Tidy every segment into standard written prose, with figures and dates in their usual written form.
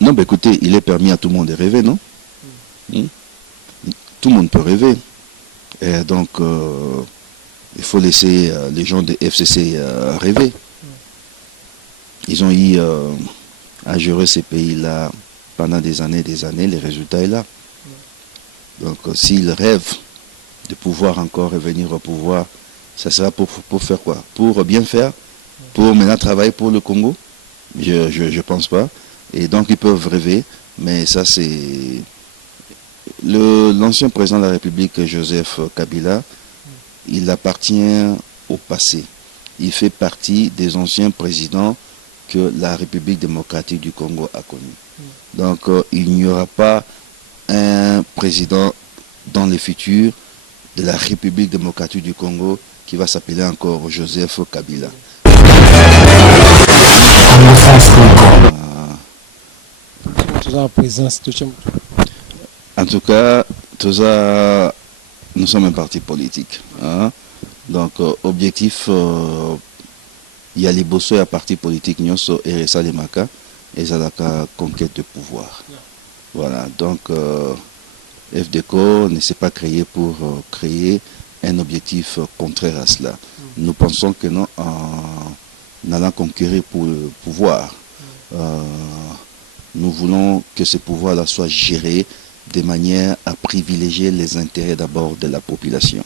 Non, ben écoutez, il est permis à tout le monde de rêver, non? Hmm? Tout le monde peut rêver. Et donc, il faut laisser les gens de FCC rêver. Ils ont eu à gérer ces pays-là pendant des années, le résultat est là. Donc, s'ils rêvent de pouvoir encore revenir au pouvoir, ça sera pour faire quoi? Pour bien faire? Pour maintenant travailler pour le Congo? Je pense pas. Et donc, ils peuvent rêver, mais ça, c'est... L'ancien président de la République, Joseph Kabila, il appartient au passé. Il fait partie des anciens présidents que la République démocratique du Congo a connu. Donc, il n'y aura pas un président dans le futur de la République démocratique du Congo qui va s'appeler encore Joseph Kabila. En tout cas, nous sommes un parti politique. Hein? Donc, objectif, il y a les bosseurs à parti politique, Nyonso et Ressa Lemaka, et ça la conquête de pouvoir. Voilà, donc FDECO ne s'est pas créé pour créer un objectif contraire à cela. Nous pensons que non, en allant conquérir pour le pouvoir, nous voulons que ce pouvoir-là soit géré de manière à privilégier les intérêts d'abord de la population.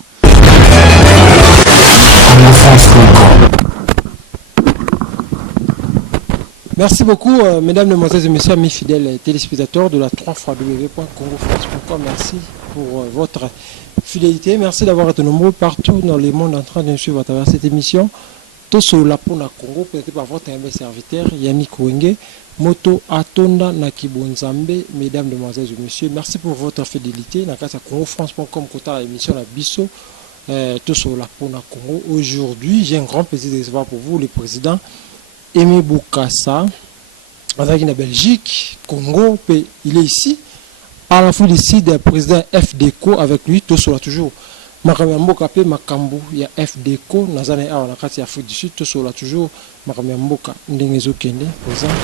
Merci beaucoup, mesdames, mesdemoiselles et messieurs, amis fidèles téléspectateurs de la 3xw.congofrance.com. Merci pour votre fidélité. Merci d'avoir été nombreux partout dans le monde en train de suivre à travers cette émission. Tout sur la Pona Congo, présenté par votre humble serviteur Yannick Wenge, Moto Atonda Nakibonzambe. Mesdames, mesdemoiselles et messieurs, merci pour votre fidélité. Nakasa congofrance.com, côté l'émission La Bisso, tout sur la Pona Congo. Aujourd'hui, j'ai un grand plaisir de recevoir pour vous le président Aimé Bokassa, avec la Belgique, Congo, il est ici. À la fois ici, le président FDECO avec lui, tout cela toujours. Makamboka pe Makambu, il y a FDECO, Nazane a la carte Afrique du Sud, tout cela toujours. Makamboka, Ndengezo Kende, président,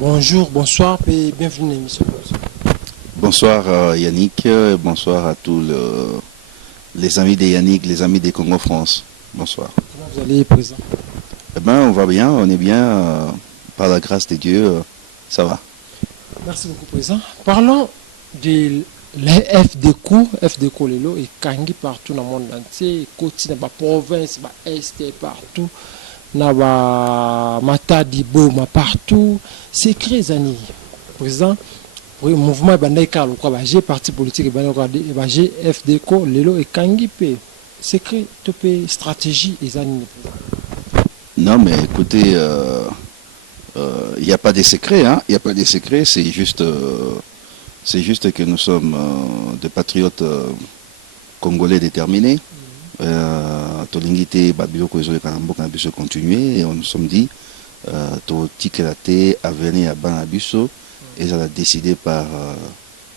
bonjour, bonsoir, et bienvenue à l'émission. Bonsoir Yannick, bonsoir à tous les amis de Yannick, les amis des Congo France. Bonsoir. Comment vous allez, président? Eh ben, on va bien, on est bien, par la grâce de Dieu, ça va. Merci beaucoup, président. Parlons de la FDECO Lelo et Kangi partout dans le monde entier, côté dans la province, dans l'Est, partout, dans la Matadi, Boma, partout. C'est très ani, président. Pour le mouvement Bandaïka, j'ai parti politique, j'ai FDECO Lelo et Kangi, c'est que tu stratégie et ani. Non, mais écoutez, il n'y a pas de secret, hein. Il n'y a pas de secret, c'est juste que nous sommes des patriotes congolais déterminés. Tolingité, Babiloko, Kanamboka, continuer, et on nous sommes dit, Tikelate, Avenir à Banabiso, et ça a décidé par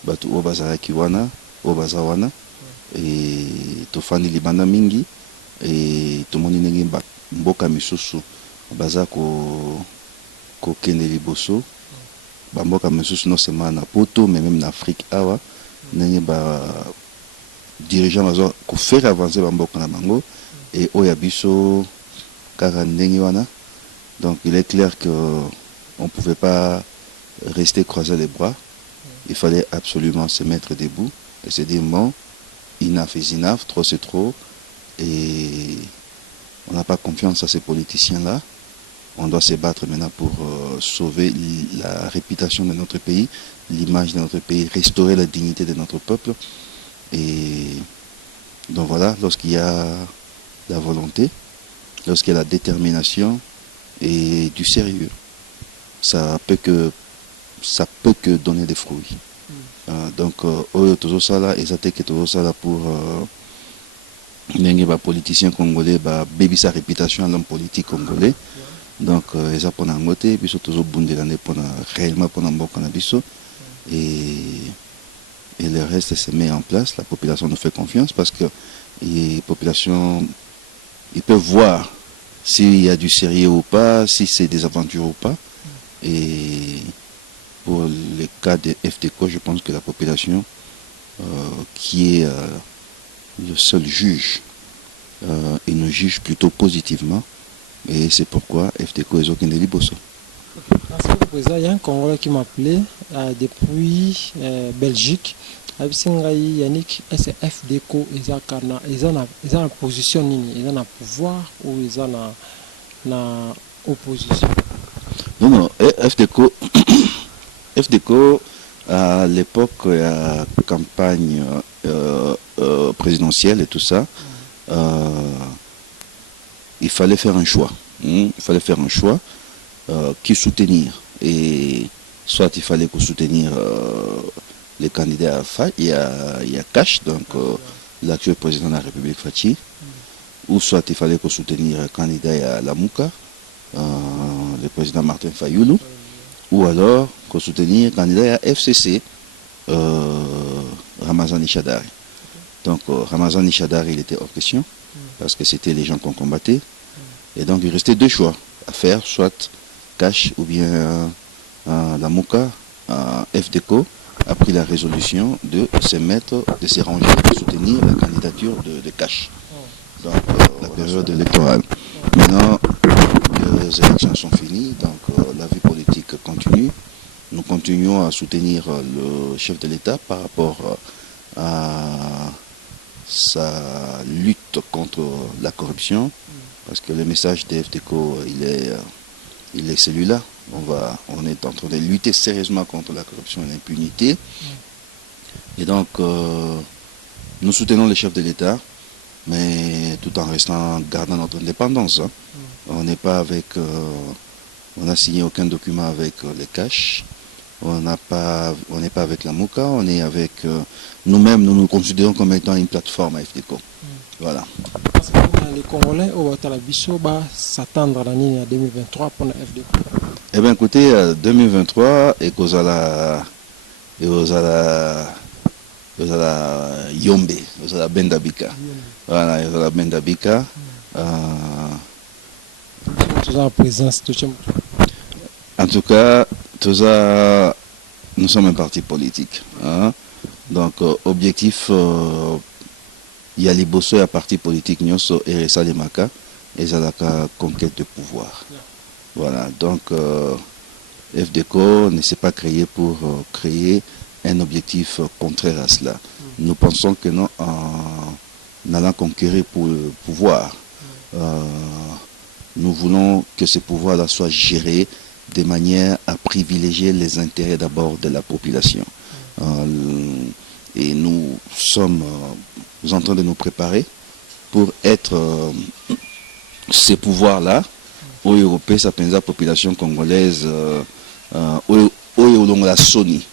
Batu Obazara Kiwana, Obazawana, et Tofani Libana Mingi, et Tomoni Nengi Mboka misusu baza ko kende liboso bamboka misusu non seulement na poto mais même en Afrique awa nenge ba dirigeant bazo ko faire avancer bamboka na bango et oya biso kaka ndenge wana. Donc il est clair que on pouvait pas rester croiser les bras, il fallait absolument se mettre debout et se dire bon, enough is enough, trop c'est trop, et on n'a pas confiance à ces politiciens-là. On doit se battre maintenant pour sauver la réputation de notre pays, l'image de notre pays, restaurer la dignité de notre peuple. Et donc voilà, lorsqu'il y a la volonté, lorsqu'il y a la détermination et du sérieux, ça peut que donner des fruits. Donc, toujours ça là, et ça que toujours ça là pour les politiciens congolais, baby sa réputation à l'homme politique congolais. Donc, ils ont pour n'angoté, puis toujours bundelane pour réellement pour n'amboka na biso, et le reste se met en place. La population nous fait confiance parce que les populations, ils peuvent voir s'il y a du sérieux ou pas, si c'est des aventures ou pas, et pour cas de FDECO, je pense que la population, qui est le seul juge, il nous juge plutôt positivement. Et c'est pourquoi FDECO est aucun Liboso. Merci beaucoup, président. Il y a un Congolais qui m'a appelé depuis Belgique. Yannick, est-ce que FDECO ils ont la position, ils ont le pouvoir ou ils ont l'opposition? Non, non, FDECO, FDECO à l'époque de la campagne présidentielle et tout ça, il fallait faire un choix. Il fallait faire un choix qui soutenir. Et soit il fallait soutenir les candidats à il y a Cash, donc l'actuel président de la République Fachi, ou soit il fallait soutenir le candidat à la Mouka, le président Martin Fayoulou, ou alors soutenir le candidat à FCC, Ramazan Ishadari. Donc Ramazan Ishadari, il était hors question, parce que c'était les gens qu'on combattait. Et donc il restait deux choix à faire, soit Cash ou bien la Mouka, FDECO a pris la résolution de se mettre, de se ranger, de soutenir la candidature de Cash. Donc la période électorale. Maintenant, les élections sont finies, donc la vie politique continue. Nous continuons à soutenir le chef de l'État par rapport à sa lutte contre la corruption, parce que le message de FDECO, il est celui-là. On est en train de lutter sérieusement contre la corruption et l'impunité. Et donc, nous soutenons le chef de l'État, mais tout en gardant notre indépendance. Hein. On n'est pas avec, on n'a signé aucun document avec les Cash. On n'est pas avec la Mouka, on est avec nous-mêmes, nous nous considérons comme étant une plateforme à FDECO. Voilà. Parce que les Congolais au Watalabiso s'attendre à l'année 2023 pour la FDECO. Eh bien écoutez, 2023, et Kozala Yombe, Kozala Bendabika. Voilà, Kozala Bendabika. En tout cas, nous sommes un parti politique. Hein? Donc, objectif, il y a les bosseux et un parti politique, Nyoso et Ressa Lemaka, et Zalaka conquête de pouvoir. Voilà, donc FDECO ne s'est pas créé pour créer un objectif contraire à cela. Nous pensons que non, en allant conquérir pour le pouvoir, nous voulons que ce pouvoir-là soit géré de manière à privilégier les intérêts d'abord de la population. Et nous sommes en train de nous préparer pour être ces pouvoirs-là, aux Européens, ça pense la population congolaise, la Sony.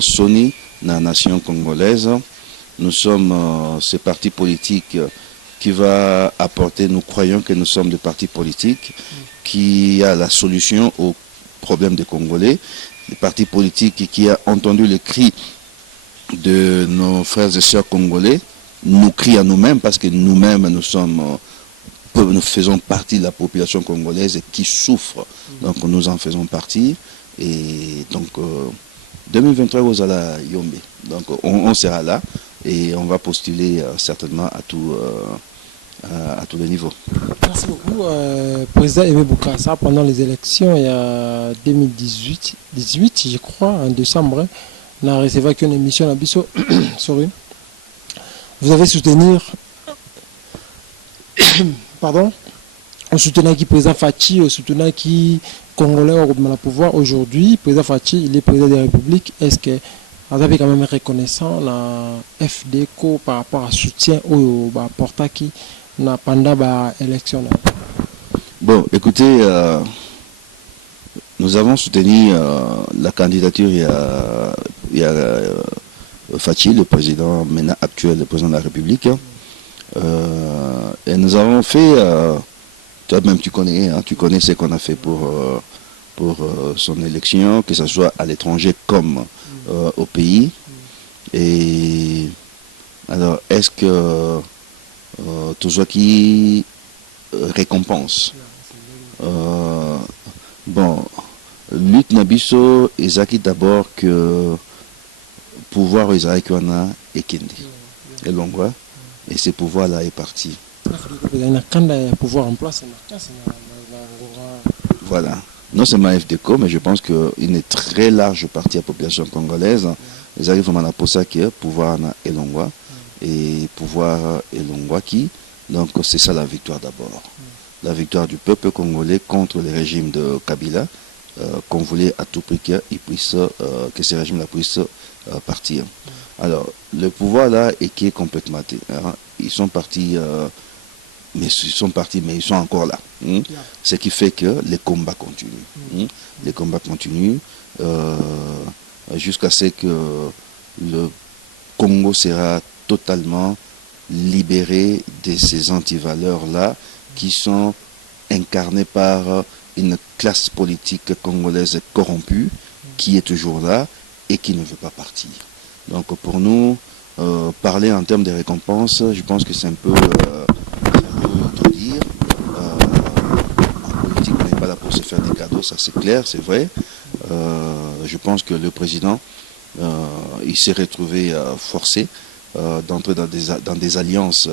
Sony, la nation congolaise, nous sommes ce parti politique qui va apporter, nous croyons que nous sommes des partis politiques qui a la solution aux problèmes des Congolais, des partis politiques qui a entendu le cri de nos frères et sœurs congolais, nous crient à nous-mêmes parce que nous-mêmes nous faisons partie de la population congolaise qui souffre, donc nous en faisons partie, et donc 2023 aux Ala Yombe, donc on sera là et on va postuler certainement à tous les niveaux. Merci beaucoup, Président Aimé Boukassa. Pendant les élections, il y a 2018, je crois, en décembre, on a reçu une émission à Bisso. Sorry. Vous avez soutenir, pardon, on soutenait qui président Fachi, on soutenait qui Congolais au pouvoir aujourd'hui. Président Fachi, il est président de la République. Est-ce que vous avez quand même reconnaissant la FDECO par rapport à soutien au Portaki pendant l'élection? Bon, écoutez, nous avons soutenu la candidature, il y a Fachi, le président maintenant actuel, le président de la République. Et nous avons fait, toi-même tu connais ce qu'on a fait pour son élection, que ce soit à l'étranger comme au pays. Et alors, est-ce que tout ce qui récompense, bon, lutte nabiso ezaki d'abord que pouvoir ezalaki wana ekende elongwa et ce pouvoir là est parti. Pouvoir en place. Voilà. Non seulement FDECO, mais je pense qu'une très large partie de la population congolaise, ils arrivent vraiment à poser que pouvoir elongwa et pouvoir elongwa qui. Donc c'est ça la victoire d'abord. La victoire du peuple congolais contre le régime de Kabila, qu'on voulait à tout prix que ce régime-là puisse partir. Alors, le pouvoir là est qui est complètement maté. Hein. Ils sont partis, mais ils sont encore là. Hein. Ce qui fait que les combats continuent. Hein. Les combats continuent jusqu'à ce que le Congo sera totalement libéré de ces antivaleurs-là qui sont incarnées par une classe politique congolaise corrompue qui est toujours là et qui ne veut pas partir. Donc pour nous, parler en termes de récompenses, je pense que c'est un peu trop dire. En politique, on n'est pas là pour se faire des cadeaux, ça c'est clair, c'est vrai. Je pense que le président, il s'est retrouvé forcé d'entrer dans des alliances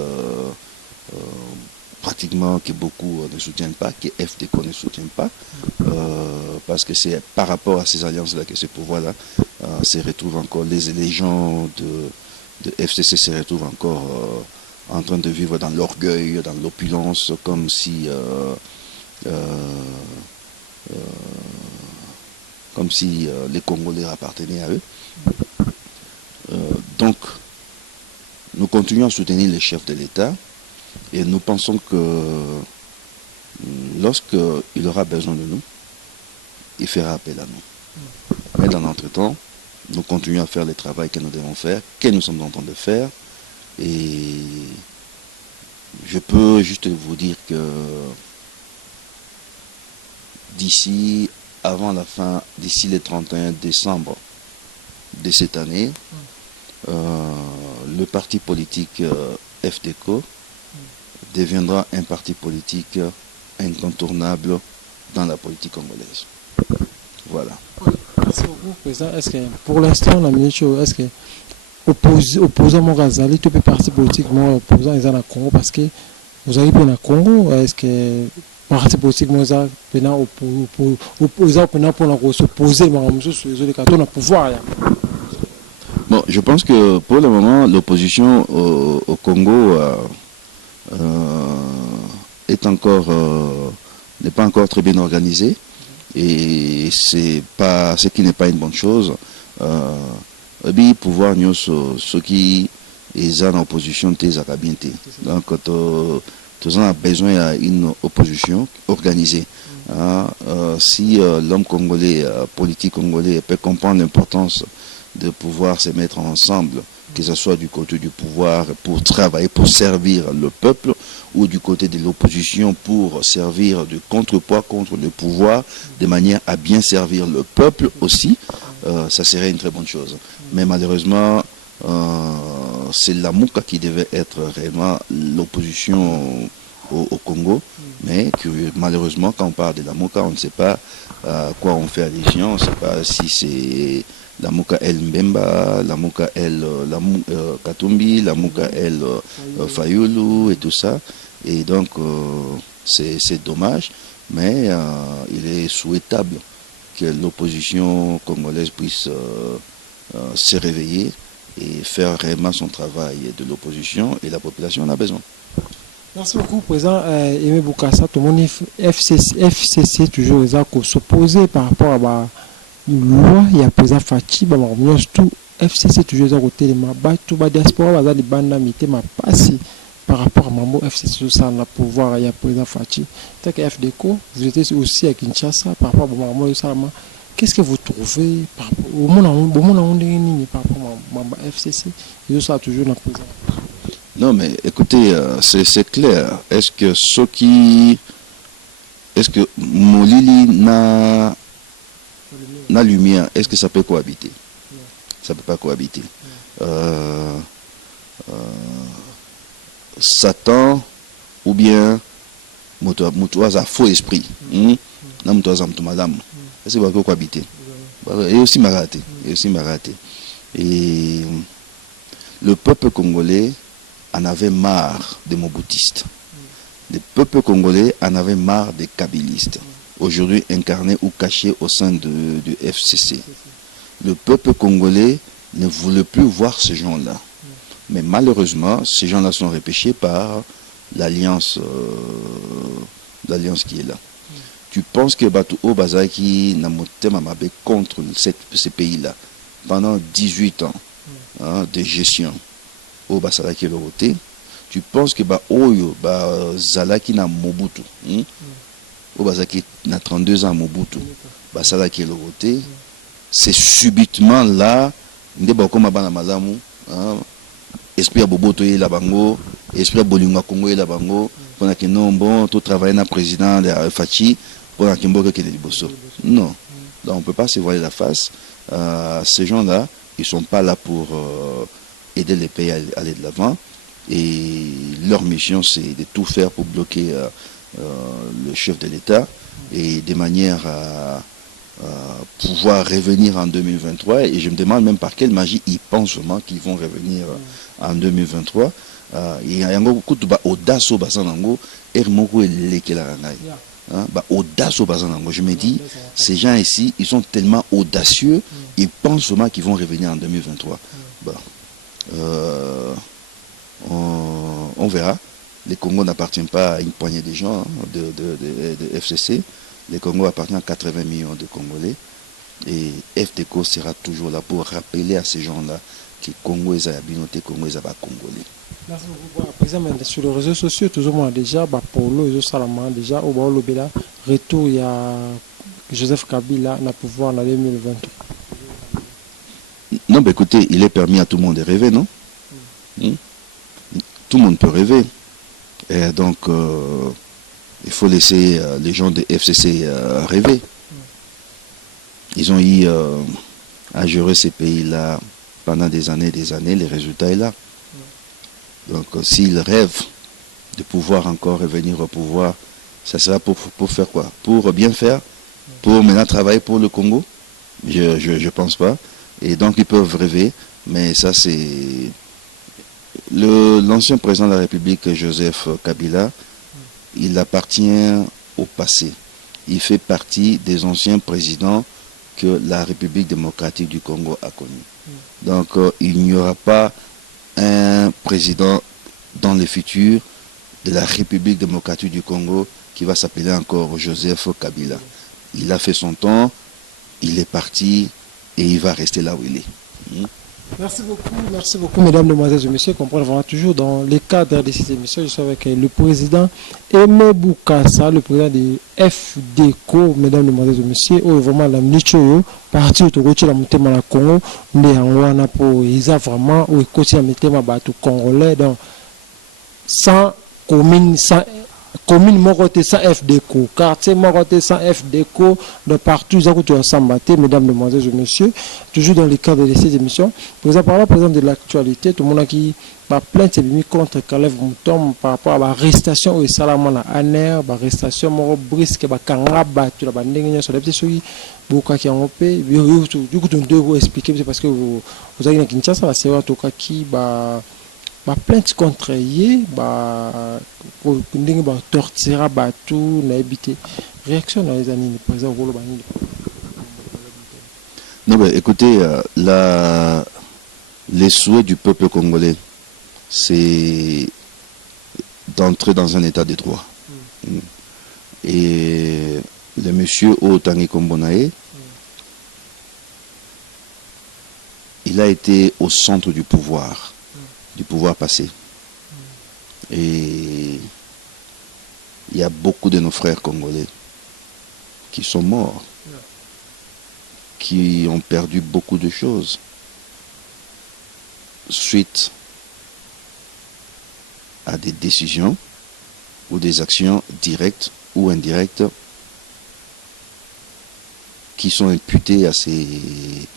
pratiquement que beaucoup ne soutiennent pas, que FDECO ne soutient pas, parce que c'est par rapport à ces alliances-là que ce pouvoir-là se retrouve encore, les gens de FCC se retrouvent encore en train de vivre dans l'orgueil, dans l'opulence, comme si les Congolais appartenaient à eux. Donc, nous continuons à soutenir les chefs de l'État et nous pensons que lorsqu'il aura besoin de nous, il fera appel à nous. Mais dans l'entretemps, nous continuons à faire le travail que nous devons faire, que nous sommes en train de faire. Et je peux juste vous dire que d'ici le 31 décembre de cette année, le parti politique FDECO deviendra un parti politique incontournable dans la politique congolaise. Voilà. Merci beaucoup, Président. Est-ce que pour l'instant, on a mis est-ce que opposant Mogazali, tout peut parti politique, opposant ils en Congo parce que vous avez bien à Congo, est-ce que parti politique moi ça opposant pour s'opposer sur les cartons à pouvoir. Bon, je pense que pour le moment, l'opposition au Congo n'est pas encore très bien organisée et c'est pas ce qui n'est pas une bonne chose. Pouvoir nous ceux qui sont en opposition t'es à bien. Donc tous a besoin d'une opposition organisée. Si l'homme congolais, politique congolais peut comprendre l'importance de pouvoir se mettre ensemble, que ce soit du côté du pouvoir pour travailler, pour servir le peuple, ou du côté de l'opposition pour servir de contrepoids contre le pouvoir, de manière à bien servir le peuple aussi, ça serait une très bonne chose. Mais malheureusement, c'est la Mouka qui devait être réellement l'opposition au Congo, mais que malheureusement, quand on parle de la Mouka, on ne sait pas à quoi on fait allusion, on ne sait pas si c'est la Mouka El Mbemba, la Mouka El Katumbi, la Mouka El Fayulu et tout ça. Et donc, c'est dommage, mais il est souhaitable que l'opposition congolaise puisse se réveiller et faire réellement son travail de l'opposition, et la population en a besoin. Merci beaucoup, Président Aimé Boukassa. Tout le monde FCC toujours s'opposer par rapport à la loi, il y a Président Fachi, tout FCC toujours à côté de ma diaspora, il y a des bandes ma passe par rapport à Mambo FCC, ça a pouvoir, il y a Président Fachi. Tant que FDECO, vous êtes aussi à Kinshasa par rapport à Mambo Salama. Qu'est-ce que vous trouvez par rapport au monde par rapport à FCC? Et ça a toujours la présence. Non, mais écoutez, c'est clair. Est-ce que Molili n'a lumière, est-ce que ça peut cohabiter? Ça ne peut pas cohabiter. Satan ou bien Moutouaz a faux esprit. C'est pas quoi habiter. Et aussi Maraté. Et aussi Maraté. Et le peuple congolais en avait marre des moboutistes. Le peuple congolais en avait marre des kabylistes, aujourd'hui incarnés ou cachés au sein du FCC. Le peuple congolais ne voulait plus voir ces gens-là. Mais malheureusement, ces gens-là sont repêchés par l'alliance qui est là. Tu penses que Batou Bazaki n'a pas contre ces pays-là pendant 18 ans de gestion au Basalaki le voté. Tu penses que Oyo Zalaki na Mobutu au Bazaki na 32 ans Mobutu Basalaki le voté, c'est subitement là ndeba bana malamu esprit à Boboto et la bango, esprit à Bolinga Congo et la bango, pendant que non bon tout travailler na président de Fachi pendant que Mboka qui est liboso. Non. Donc on peut pas se voiler la face. Ces gens-là, ils sont pas là pour aider les pays à aller de l'avant. Et leur mission, c'est de tout faire pour bloquer le chef de l'État et de manière à pouvoir revenir en 2023. Et je me demande même par quelle magie ils pensent vraiment qu'ils vont revenir en 2023. Il y a beaucoup d'audace au Bazanango et beaucoup audace au Bazanango. Je me dis, ces gens ici, ils sont tellement audacieux, ils pensent vraiment qu'ils vont revenir en 2023. On verra. Le Congo n'appartient pas à une poignée de gens de FCC. Le Congo appartient à 80 millions de Congolais. Et FDECO sera toujours là pour rappeler à ces gens-là que Congo est à Binoté, Congo est à Congolais. Merci beaucoup. Par exemple, sur les réseaux sociaux, toujours déjà, Polo, ils ont déjà, au Baolobela, retour, il y a Joseph Kabila, na pouvoir en 2023. Non, écoutez, il est permis à tout le monde de rêver, non? Tout le monde peut rêver. Et donc, il faut laisser les gens de FCC rêver. Ils ont eu à gérer ces pays-là pendant des années, le résultat est là. Donc, s'ils rêvent de pouvoir encore revenir au pouvoir, ça sera pour faire quoi? Pour bien faire? Pour maintenant travailler pour le Congo? Je pense pas. Et donc, ils peuvent rêver, mais ça, c'est... L'ancien président de la République, Joseph Kabila, il appartient au passé. Il fait partie des anciens présidents que la République démocratique du Congo a connus. Donc, il n'y aura pas un président dans le futur de la République démocratique du Congo qui va s'appeler encore Joseph Kabila. Il a fait son temps, il est parti et il va rester là où il est. Merci beaucoup, mesdames, mesdemoiselles et messieurs. Comprendre vraiment toujours dans les cadres de ces émissions. Je suis avec le président Aimé Boukassa, le président de FDECO, mesdames, mesdemoiselles et messieurs. Où vraiment la Nichoyo, parti au Togo, la Moutema la Congo, mais en Wana pour Isa vraiment, où il continue à mettre bateau congolais, donc sans commune Moroté sans FDECO, quartier Moroté sans FDECO, de partout, ils ont s'embattre, mesdames, mesdemoiselles et messieurs, toujours dans le cadre de ces émissions. Pour exemple de l'actualité, tout le monde qui va plainte contre Kalev Moutom par rapport à la arrestation au Salamana Aner, la arrestation moro brisque, la Kangaba, la banding sur les petits souris, beaucoup qui ont opé, du coup, vous expliquer, c'est parce que vous avez une Kinshasa, la série en tout cas qui va. Plainte contre yé, pour torturer tout, n'habiter. Réaction dans les années présentes. Non, mais écoutez, les souhaits du peuple congolais, c'est d'entrer dans un état de droit. Et le monsieur Otangi Kombonae, il a été au centre du pouvoir passé. Et il y a beaucoup de nos frères congolais qui sont morts, qui ont perdu beaucoup de choses suite à des décisions ou des actions directes ou indirectes qui sont imputées à ces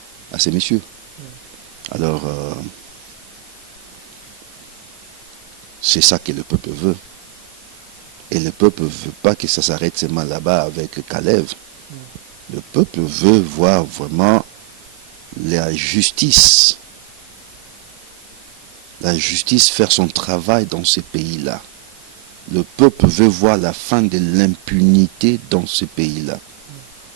messieurs. Alors, c'est ça que le peuple veut. Et le peuple ne veut pas que ça s'arrête seulement là-bas avec Kalev. Le peuple veut voir vraiment la justice faire son travail dans ces pays-là. Le peuple veut voir la fin de l'impunité dans ce pays-là.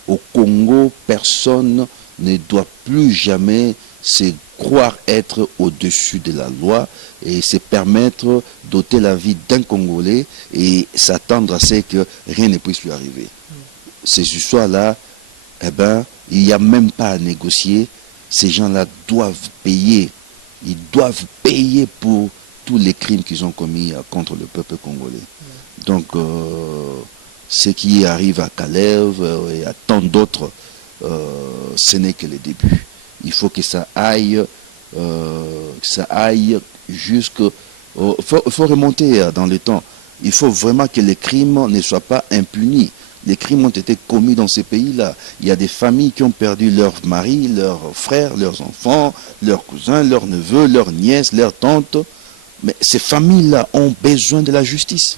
Au Congo, personne ne doit plus jamais se croire être au-dessus de la loi et se permettre d'ôter la vie d'un Congolais et s'attendre à ce que rien ne puisse lui arriver. Ces histoires-là, eh ben, il n'y a même pas à négocier. Ces gens-là doivent payer. Ils doivent payer pour tous les crimes qu'ils ont commis contre le peuple congolais. Donc, ce qui arrive à Kalev et à tant d'autres, ce n'est que le début. Il faut que ça aille jusque... Il faut remonter dans le temps. Il faut vraiment que les crimes ne soient pas impunis. Les crimes ont été commis dans ces pays-là. Il y a des familles qui ont perdu leurs maris, leurs frères, leurs enfants, leurs cousins, leurs neveux, leurs nièces, leurs tantes. Mais ces familles-là ont besoin de la justice.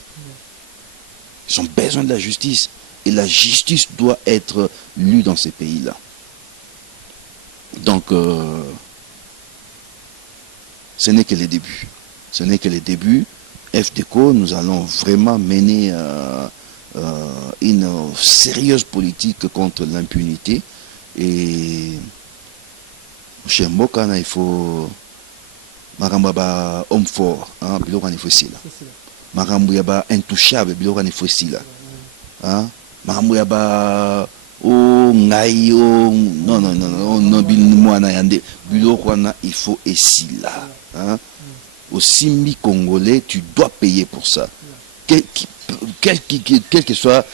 Ils ont besoin de la justice. Et la justice doit être lue dans ces pays-là. Donc, ce n'est que les débuts. Ce n'est que les débuts. FDECO, nous allons vraiment mener une sérieuse politique contre l'impunité. Et chez Mokana, il faut Marambaba homme fort, hein, bilokan il faut ici là. Marambuyaba intouchable, bilokan il faut ici là. Hein, Marambuyaba oh ngai oh non non non non non bilmoana yande bilokwana il faut ici là. Hein, au Simbi congolais, tu dois payer pour ça. Quel que soit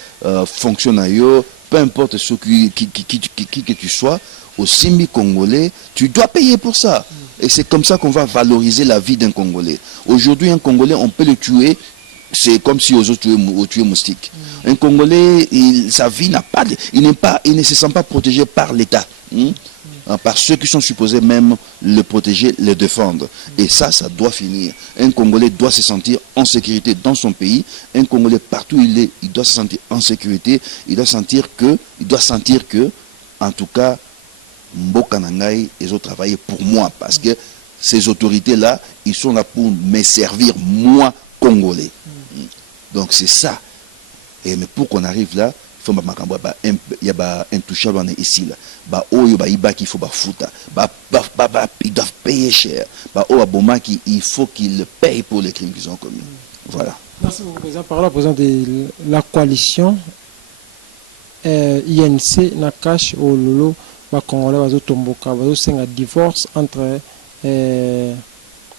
fonctionnaire, peu importe ce que tu sois, au Simbi congolais, tu dois payer pour ça. Et c'est comme ça qu'on va valoriser la vie d'un Congolais. Aujourd'hui, un Congolais, on peut le tuer, c'est comme si aux autres tuer moustique. Un Congolais, sa vie n'a pas, il ne se sent pas protégé par l'État. Par ceux qui sont supposés même le protéger, le défendre. Et ça doit finir. Un Congolais doit se sentir en sécurité dans son pays. Un Congolais, partout où il est, il doit se sentir en sécurité. Il doit sentir que, en tout cas, Mboka Nangai, ils ont travaillé pour moi. Parce que ces autorités-là, ils sont là pour me servir, moi, Congolais. Donc c'est ça. Et mais pour qu'on arrive là, il y a intouchable ici là. Il faut fouta. Ils doivent payer cher. Il faut qu'ils payent pour les crimes qu'ils ont commis. Voilà. Merci beaucoup, président. Par là, président de la coalition INC Nakash au Lolo, Congolais, Bazo Tomboka, Bazo Senga divorce entre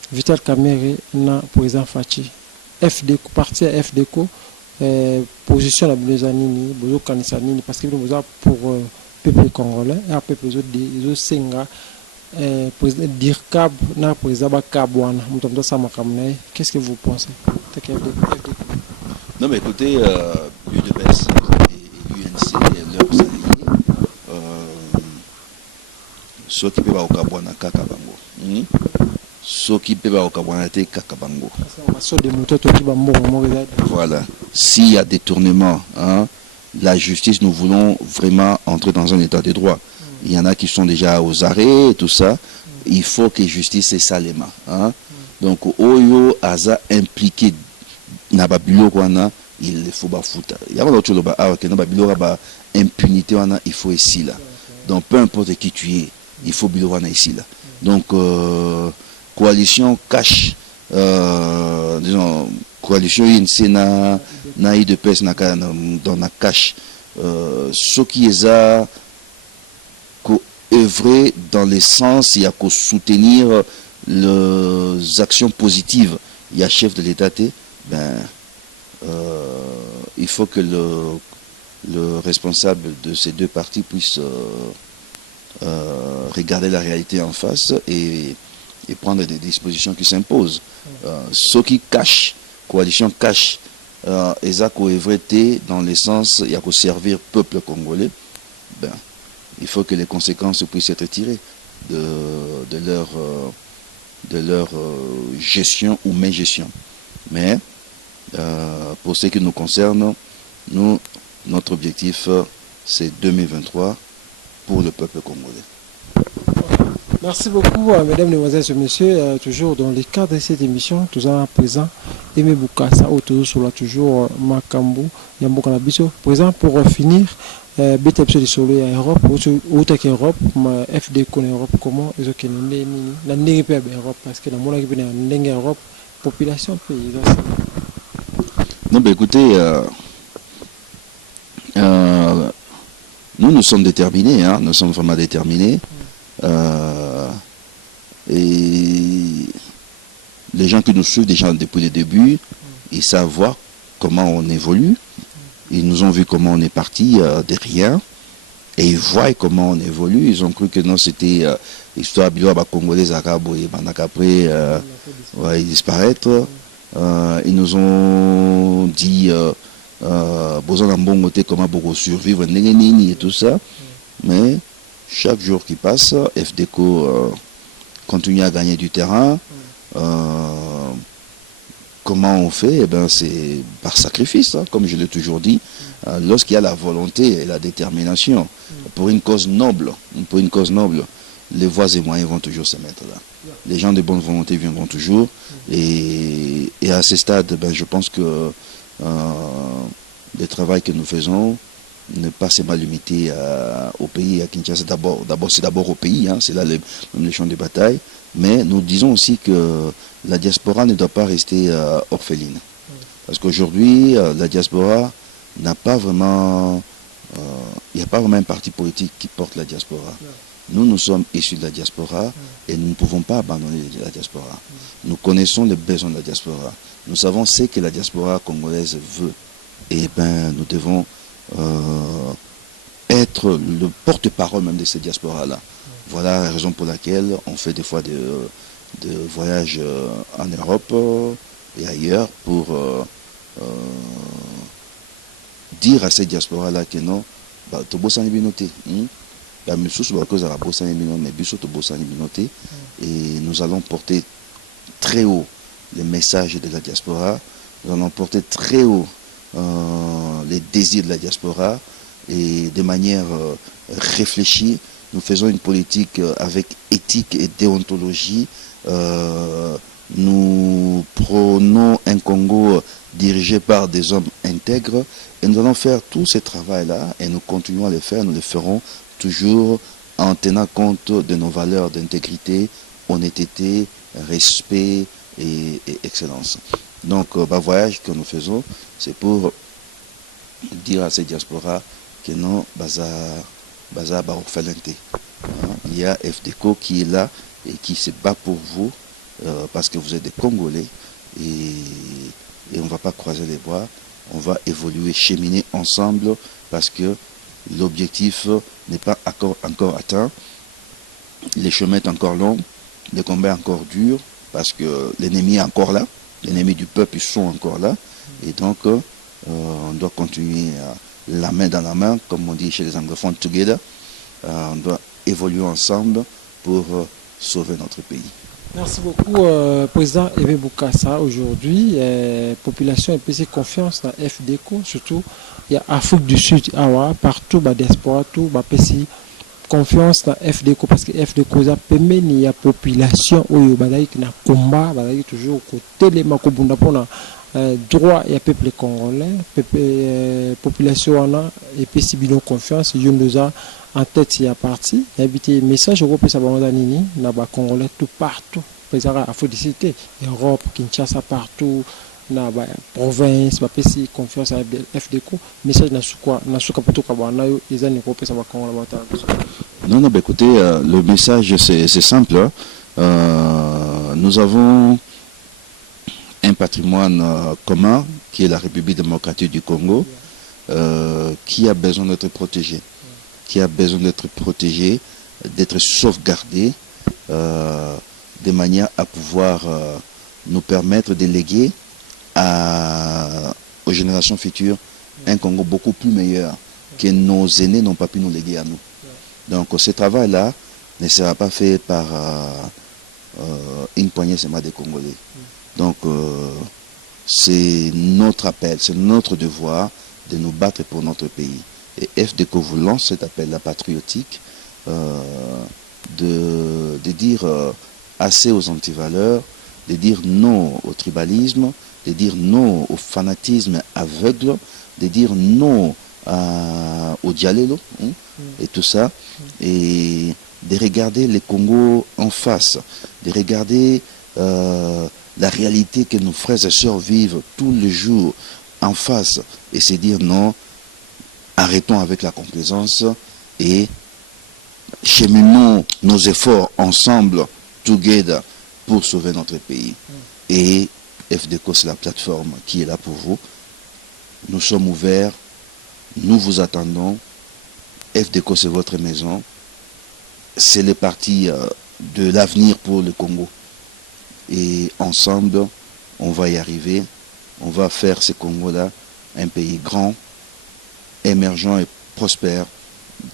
Vital Kamerhe et président Fachi. FDECO, parti à FDECO. Position la Blezanini, Bozo Kanisanini, parce que nous avons pour peuple congolais et après les Senga, président Dirkab, na président Bakabouana, qu'est-ce que vous pensez? Non, mais écoutez, UDPS et UNC, leurs alliés, ceux qui peuvent au Kabouana Kakabango. Voilà. S'il y a détournement, hein, la justice, nous voulons vraiment entrer dans un état de droit. Il y en a qui sont déjà aux arrêts et tout ça. Il faut que la justice ait ça les mains. Hein. Donc, Oyo Aza impliqué na babilo kwana, il faut ba fouta. Il y a d'autres choses que na babilo ba impunité wana, il faut ici là. Donc, peu importe qui tu es, il faut bilo wana ici là. Donc, coalition cash, disons, coalition INC na IDPS dans la cash, ce qui est à œuvrer dans le sens, il y a qu'à soutenir les actions positives. Il y a chef de l'État, il faut que le responsable de ces deux partis puisse regarder la réalité en face et prendre des dispositions qui s'imposent. Ceux qui cachent, coalition cache, ils ont œuvré dans le sens, il y a qu'à servir le peuple congolais, il faut que les conséquences puissent être tirées de leur gestion ou mégestion. Mais pour ce qui nous concerne, notre objectif c'est 2023 pour le peuple congolais. Merci beaucoup, mesdames, mesdemoiselles et messieurs. Toujours dans le cadre de cette émission, nous sommes présents. Aimé Boukassa, autour sur la toujours Makambu, Yambo Kanabiso. Présent pour finir, BTP de Solo en Europe, ou Europe, FDC en Europe, comment ils ont gagné la Europe, parce que la monnaie qui est en Europe, population pays. Non, ben écoutez, nous sommes déterminés, hein, nous sommes vraiment déterminés. Et les gens qui nous suivent déjà depuis le début, ils savent voir comment on évolue. Ils nous ont vu comment on est parti de rien. Et ils voient comment on évolue. Ils ont cru que non, c'était histoire de Congolais arabes et après ils disparaître. Ils nous ont dit besoin d'un bon côté comment beaucoup survivre et tout ça. Mais chaque jour qui passe, FDC continue à gagner du terrain. Comment on fait? Eh ben, c'est par sacrifice, hein, comme je l'ai toujours dit. Lorsqu'il y a la volonté et la détermination pour une cause noble, les voies et moyens vont toujours se mettre là. Les gens de bonne volonté viendront toujours. Et à ce stade, ben, je pense que le travail que nous faisons ne pas seulement limité au pays, à Kinshasa. C'est d'abord au pays, hein, c'est là le champ de bataille. Mais nous disons aussi que la diaspora ne doit pas rester orpheline. Parce qu'aujourd'hui, la diaspora n'a pas vraiment... Il n'y a pas vraiment un parti politique qui porte la diaspora. Nous sommes issus de la diaspora et nous ne pouvons pas abandonner la diaspora. Nous connaissons les besoins de la diaspora. Nous savons ce que la diaspora congolaise veut. Et ben, nous devons être le porte-parole même de ces diasporas-là. Voilà la raison pour laquelle on fait des fois de voyages en Europe et ailleurs pour dire à ces diasporas-là que non, et nous allons porter très haut les messages de la diaspora, nous allons porter très haut les désirs de la diaspora et de manière réfléchie. Nous faisons une politique avec éthique et déontologie. Nous prenons un Congo dirigé par des hommes intègres et nous allons faire tout ce travail-là et nous continuons à le faire. Nous le ferons toujours en tenant compte de nos valeurs d'intégrité, honnêteté, respect et excellence. Donc, le voyage que nous faisons, c'est pour dire à ces diasporas que non, il y a FDC qui est là et qui se bat pour vous parce que vous êtes des Congolais et on ne va pas croiser les bras, on va évoluer, cheminer ensemble parce que l'objectif n'est pas encore atteint, les chemins sont encore longs, les combats encore durs parce que l'ennemi est encore là, l'ennemi du peuple ils sont encore là et donc on doit continuer la main dans la main, comme on dit chez les anglophones, together. On doit évoluer ensemble pour sauver notre pays. Merci beaucoup, Président Aimé Boukassa. Aujourd'hui, population et confiance dans FDC, surtout il y a Afrique du Sud, partout, la diaspora, tout, confiance dans FDC parce que FDC permet la population où il y a combat, toujours côté les makobunda pour droit et peuple congolais, population et puis si bien confiance, Yundoza en tête il y a parti, habité message au groupe Sabanda Nini, là-bas congolais tout partout, présent à Fodicité, Europe, Kinshasa partout, na province, si confiance à FDC, message na suka poto kabana yo ezani groupe Sabanda Congolais. Non, écoutez, le message c'est simple. Nous avons un patrimoine commun qui est la République démocratique du Congo, qui a besoin d'être protégé, d'être sauvegardé, de manière à pouvoir nous permettre de léguer aux générations futures un Congo beaucoup plus meilleur que nos aînés n'ont pas pu nous léguer à nous. Donc ce travail-là ne sera pas fait par une poignée seulement des Congolais. Donc, c'est notre appel, c'est notre devoir de nous battre pour notre pays. Et FDECO vous lance cet appel-là patriotique de dire assez aux antivaleurs, de dire non au tribalisme, de dire non au fanatisme aveugle, de dire non au dialélo, et tout ça, et de regarder les Congos en face, de regarder la réalité que nos frères et sœurs vivent tous les jours en face, et se dire non, arrêtons avec la complaisance et cheminons nos efforts ensemble, together, pour sauver notre pays. Et FDECO, c'est la plateforme qui est là pour vous. Nous sommes ouverts, nous vous attendons. FDECO, c'est votre maison. C'est le parti de l'avenir pour le Congo. Et ensemble, on va y arriver. On va faire ce Congo-là un pays grand, émergent et prospère,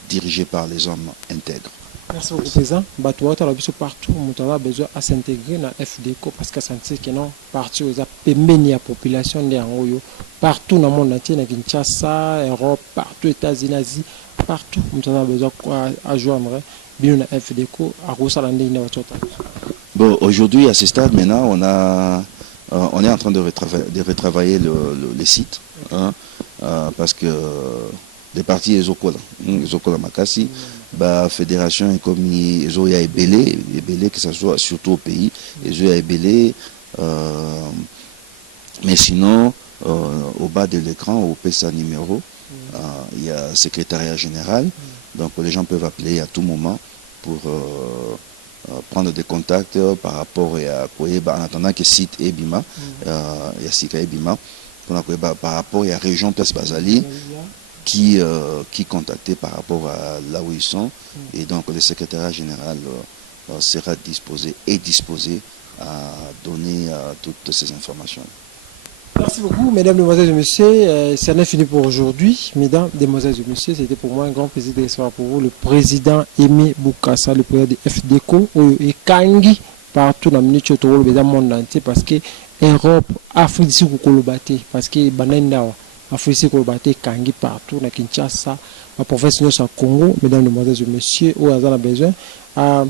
dirigé par les hommes intègres. Merci beaucoup, Président. Batouata, la biso partout, on a besoin à s'intégrer dans FDECO parce que ça ne sait que non, partout aux appels la population de Angoyo, partout dans le monde entier, dans Kinshasa, Europe, partout, États-Unis, Asie, partout, on a besoin à joindre bien dans FDECO, à Rosalande, Bon, aujourd'hui, à ce stade, maintenant, on est en train de retravailler les sites, hein, parce que les partis Ezokola Makassi, la fédération est comme Ezoya Ebele, que ce soit surtout au pays, Ezoya Ebele, mais sinon, au bas de l'écran, au PSA numéro, il y a secrétariat général, donc les gens peuvent appeler à tout moment pour prendre des contacts par rapport à Koyeba, en attendant que site Ebima, il y a Sika Ebima, par rapport à la région Place Bazali, qui contactait par rapport à là où ils sont. Et donc le secrétariat général sera disposé à donner toutes ces informations. Merci beaucoup, mesdames, demoiselles et messieurs. Ça n'est fini pour aujourd'hui. Mesdames, demoiselles et messieurs, c'était pour moi un grand plaisir de recevoir pour vous le président Aimé Boukassa, le président de FDECO, et Kangi, partout dans le monde entier, parce que l'Europe, Afrique, parce que Banenda, Afrique, Kangi, partout, dans Kinshasa, la province du Congo, mesdames, demoiselles et messieurs, où vous avez besoin à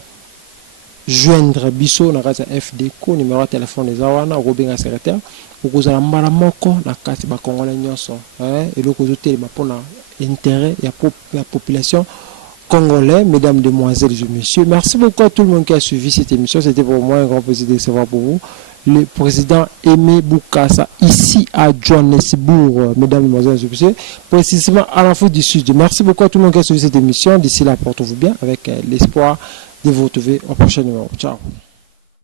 joindre Bisso, dans le FDECO, numéro de téléphone des Awana, Robin, secrétaire. Okozala mbala moko na kati ba Congolais nyonso et le kozote mapona intérêt et la population congolaise. Mesdames, demoiselles et messieurs, merci beaucoup à tout le monde qui a suivi cette émission. C'était pour moi un grand plaisir de recevoir pour vous le président Aimé Boukassa ici à Johannesburg. Mesdames, demoiselles et messieurs, précisément à l'Afrique du Sud. Merci beaucoup à tout le monde qui a suivi cette émission. D'ici là, portez-vous bien avec l'espoir de vous retrouver au prochain numéro. Ciao.